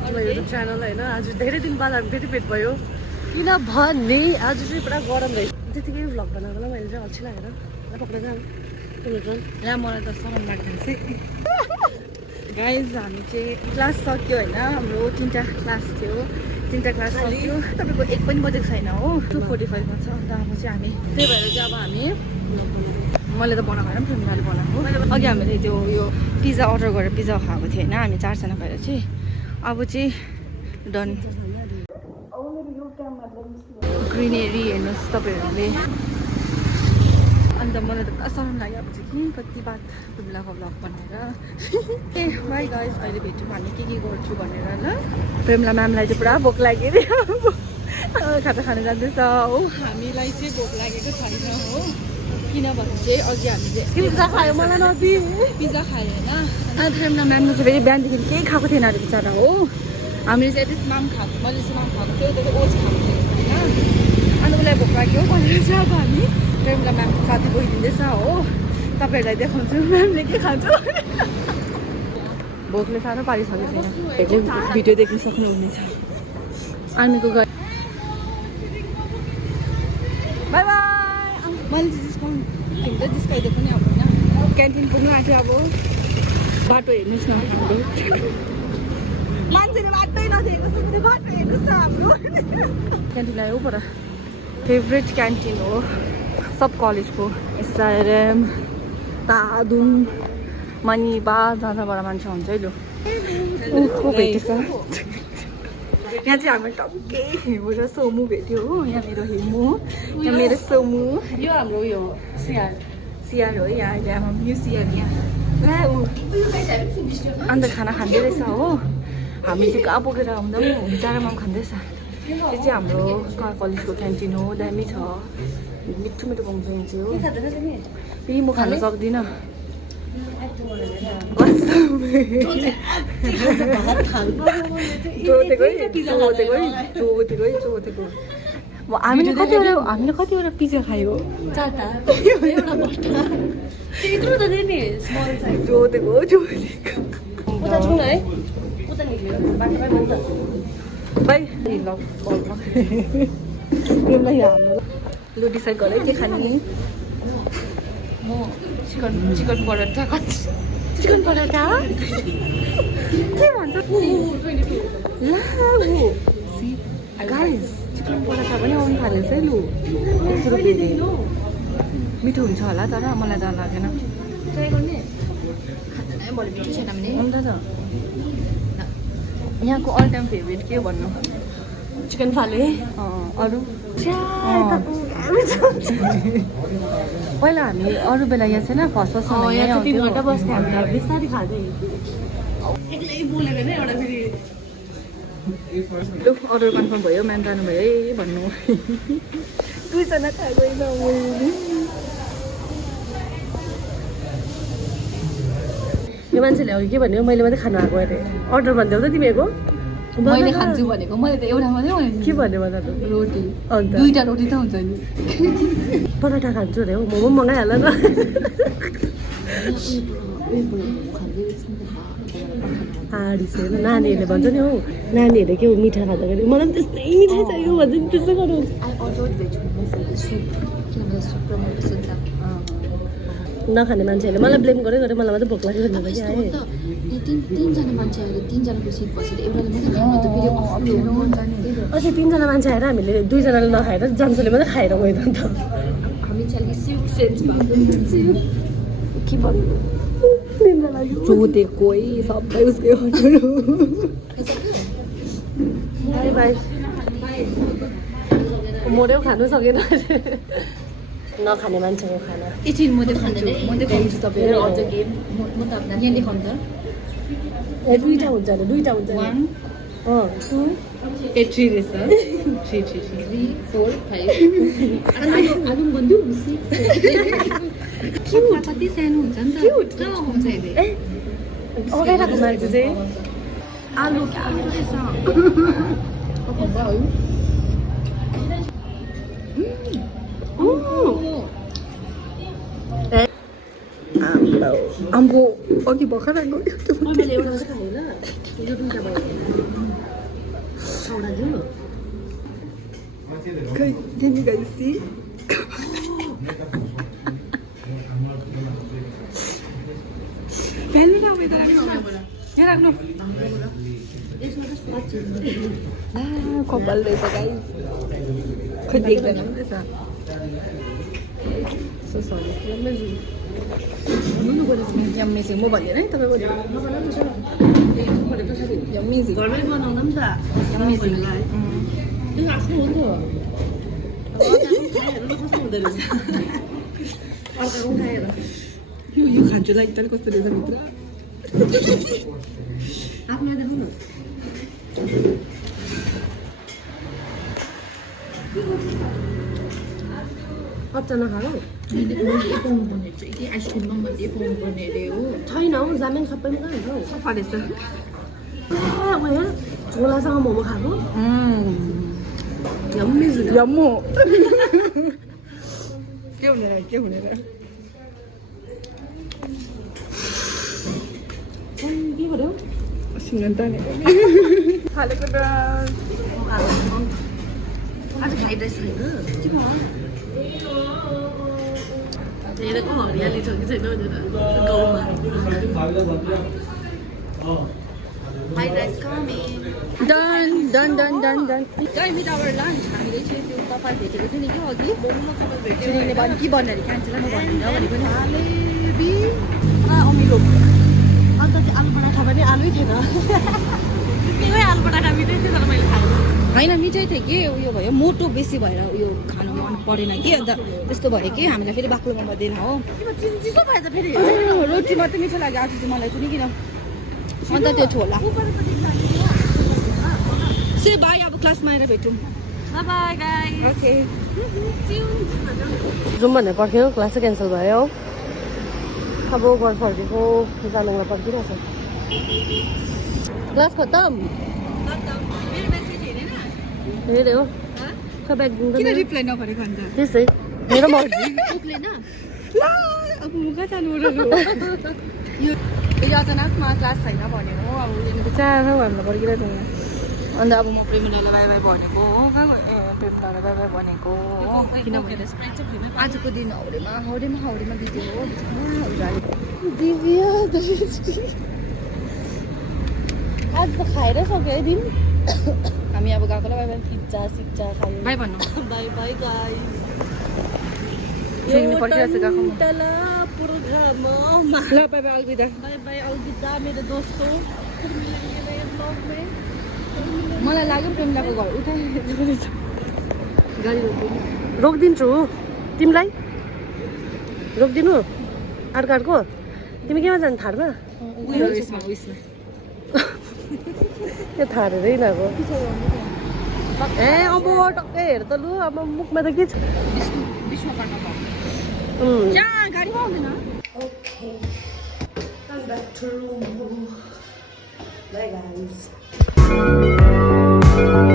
Back to my YouTube channel होइन। आज धेरै दिन बाद हामी फेरि भेट भयो किनभने आज चाहिँ पुरा गरम रहेछ। त्यतिकै भ्लग बनाएको मैले चाहिँ अल्छी लागेर पक्रेर यहाँ मलाई त सामान लाग्दैन गाइज हामी चाहिँ क्लास सक्यो होइन। हाम्रो 3टा क्लास थियो, 3टा क्लास सक्यो। तपाईँको 1 पनि बजेको छैन हो, 2:45 छ। अन्त अब चाहिँ हामी त्यही भएर चाहिँ अब हामी मैले त बनाएको होइन, प्रेमलाले बनाएको। अघि हामीले त्यो यो पिज्जा अर्डर गरेर पिज्जा खाएको थियो होइन हामी 4जना भएर चाहिँ। अब चाहिँ डन। ग्रिनेरी हेर्नुहोस् तपाईँहरूले। अन्त मलाई त पुरा साह्रो लाग्यो अब चाहिँ कि कति बात प्रेमलाको भ्लग बनाएर ए बाई गाइस अहिले भेट्यौँ हामी के गर्छु भनेर ल। प्रेमला म्यामलाई चाहिँ पुरा भोक लाग्यो अरे खाजा खानु जाँदैछ हो। हामीलाई चाहिँ भोक लागेको छैन हो, किनभने चाहिँ अघि हामीले पिज्जा खायो मलाई नदी पिज्जा खायो होइन। अनि प्रेमला म्यामले चाहिँ फेरि बिहानदेखि केही खाएको थिएन अरे बिचरा हो। हामीले चाहिँ यति माम खाएको, मैले चाहिँ माम खाएको थियो, त्यो ओस खाएको थियो होइन। अनि उसलाई भोक लाग्यो भनेर चाहिँ अब हामी प्रेमला म्यामको साथी गइदिँदैछ हो। तपाईँहरूलाई देखाउँछु म्यामले के खान्छ। भोकले साह्रो पारिसकेको छैन, भिडियो देख्न सक्नुहुनेछ। आर्मीको बाई बाई। मैले चाहिँ जिस्काइदियो पनि अब होइन। क्यान्टिन पुग्नु आँट्यो अब बाटो हेर्नुहोस् न हाम्रो मान्छेले बाटै नदेखेको छ, बाटो हेर्नुहोस् न हाम्रो क्यान्टिन आयो पर। फेभरेट क्यान्टिन हो सब कलेजको, एसआरएम तादुङ मनिबा जहाँबाट मान्छे हुन्छ है। लु भेटेछ यहाँ चाहिँ हाम्रो टक्कै हिमो र सोमु भेट्यो हो। यहाँ मेरो हिमो, यहाँ मेरो सोमु, यो हाम्रो यो सियार हो। यहाँ यो सियार यहाँ ला ऊ। अन्त खाना खाँदै रहेछ हो। हामी चाहिँ कहाँ पुगेर आउँदा पनि बिचरामा पनि खाँदैछ। यो चाहिँ हाम्रो कलेजको क्यान्टिन हो, दामी छ, मिठो मिठो पाउँछ यहाँ चाहिँ हो। फेरि म खान सक्दिनँ जोतेको। हामीले कतिवटा पिज्जा खायो, 4टा यत्रो त दिने स्मल साइज जोतेको उता जाउँ न है, उता निक्ल्यो बाटोमै बन्द बाई प्रेमलाई हाल्नु। लु डिसाइड गर के खाने। म चिकन पराठा खान्छु। चिकन पराठा के भन्छ ला गाइस, चिकन पराठा पनि आउनु थालेछ है। लु 100 रुपियाँ मिठो हुन्छ होला, तर मलाई त लागेन। ट्राई गर्ने खाँदैन भोलि मिठो छैन भने। अन्त त यहाँको अल टाइम फेभरेट के भन्नु? चिकन फाले। अरू पहिला हामी अरू बेला यहाँ छैन फर्स्ट यहाँ चाहिँ 3 घन्टा बस्थ्यो हामी, बिस्तारै खाँदै एक्लै बोलेको नै एउटा फेरि। लु अर्डर कन्फर्म भयो, म्याम जानुभयो है भन्नु। 2जना खाँदैन यो मान्छेले अघि के भन्यो, मैले मात्रै खानु आएको अरे अर्डर भन्दैौ त तिमीहरूको। मैले खान्छु भनेको, मैले त एउटा मात्रै भनेको। के भन्यो भन्दा त रोटी, अन्त 2टा रोटी त हुन्छ नि। पराठा खान्छु अरे हौ, मोमो मगाइहाल न। आडिस होइन, नानीहरूले भन्छ नि हौ, नानीहरूले के हो मिठा खाँदाखेरि मलाई पनि त्यस्तै मिठाई चाहियो भन्छ नि, त्यस्तो गर्नु। नखाने मान्छेहरूले मलाई ब्लेम गरे मलाई मात्रै भोक लाग्यो भनेर कि आएँ। 3जना मान्छे आएर 3जनाको सिट बसेर एउटाले मात्रै खानु त फेरि अप्ठ्यारो हुन्छ नि। अझै 3जना मान्छे आएर हामीले 2जनाले नखाएर जान्सोले मात्रै खाएर गयो त। हामी चाहिँ अलिक सिक सेन्समा के भन्नु जोतेको है सबै उसकै अर्डर हो। By by. मोडे खानु सकेन नखाने मान्छेको खाना। एकछिन म देखाउँछु तपाईँहरू अझ गेम। म त यहाँ देखाउनु त 2टा हुन्छ अरे, 2टा हुन्छ 1 2 ए 3 रहेछ। 3 3 4 5 आलु बन्धु कति सानो हुन्छ नि त, कहाँ आउँछ अहिले अगाइरहेको मान्छे चाहिँ आलु क्या रहेछ। आम्बो अघि भर्खर आएको मैले एउटा चाहिँ खाएँ ल, यो 2टा भयो। छौडा दियो Can you guys see? Belly now with यहाँ राख्नु कपाल रहेछ गाइस खै देख्दैन नि रहेछ सो सरी यम्मेजिङ म भन्दिनँ है तपाईँको यम्मेजिङ घरमै बनाउँदा पनि त यम्मेजिङ त्यो आफ्नो हो नि त खाएर कस्तो हुँदो रहेछ अर्काको खाएर यो खान्छु लाइक तर कस्तो रहेछ भित्र आफ्नो देखाउँ न कच्चा नखानु छैन हौ जामेन सबैमा कहाँ हुन्छ हौ सफा रहेछ उयो झोलासँग मोमो खाएको यम्मेजिङ यम्मो के हुने र के हुने र के गर्यो सिँगन तानेको खालेको त आज फ्राइड राइस होइन हेरेको हरियाली छ कि छैन भनेर गाउँमा fried rice done done done done done time with our lunch हामीले चाहिँ त्यो तपाईँ भेटेको थियो नि क्या अघि भेटेर भने के भन्दाखेरि क्यान्सललाई म भन्दिनँ भनेको नि हालेबी अमिलो अन्त त्यो आलु पराठा पनि आलुै थिएन त्यही आलु पराठा मिठै थियो तर मैले खाएँ होइन मिठै थियो कि उयो भयो मोटो बेसी भएर उयो खानु मन परेन कि अन्त त्यस्तो भयो कि हामीलाई फेरि बाक्लोमा गर्दैन हो चिसो भएछ फेरि रोटी मात्रै मिठो लाग्यो आज चाहिँ मलाई पनि किन अन्त त्यो छोला से बाई अब क्लासमा आएर भेटौँ बाई गाइस ओके जाउँ भनेर पर्ख्यो क्लास चाहिँ क्यान्सल भयो अब घर फर्केको जानुलाई पर्खिरहेछ क्लास खत्तम हेऱ्यो ब्याग किन रिप्लाई नगरेको अन्त त्यसै मेरो मर्जी अब म कहाँ जानु यो अचानकमा क्लास छैन भनेर हो अब चारो हामीलाई पर्खिरहेको थियौँ अन्त अब म प्रेमिलालाई बाई बाई भनेको हो कहाँ प्रेमिलालाई बाई बाई भनेको हो किनभने आजको दिन हाउडेमा बित्यो हो दिव्य आज त खाएर सक्यो है दिन हामी अब गएकोलाई बाई बाई पिज्जा सिज्जा खायो बाई भन्नु बाई बाई गाइस पर्खिरहेको छ गएको प्रोग्राममा ल बाई बाई अलविदा बाई बाई अलविदा मेरो दोस्तो मलाई लाग्यो प्रेमिलाको घर उठाइरहेछ गाडी रोकिदिन्छु तिमीलाई रोकिदिनु अर्को तिमी केमा जानु थारमा उयसमा त्यो थारेरै नगयो ए अब टक्कै हेर त लु अब मुखमा त के छ गाडीमा आउँदैन Okay, I'm back to room. Bye guys.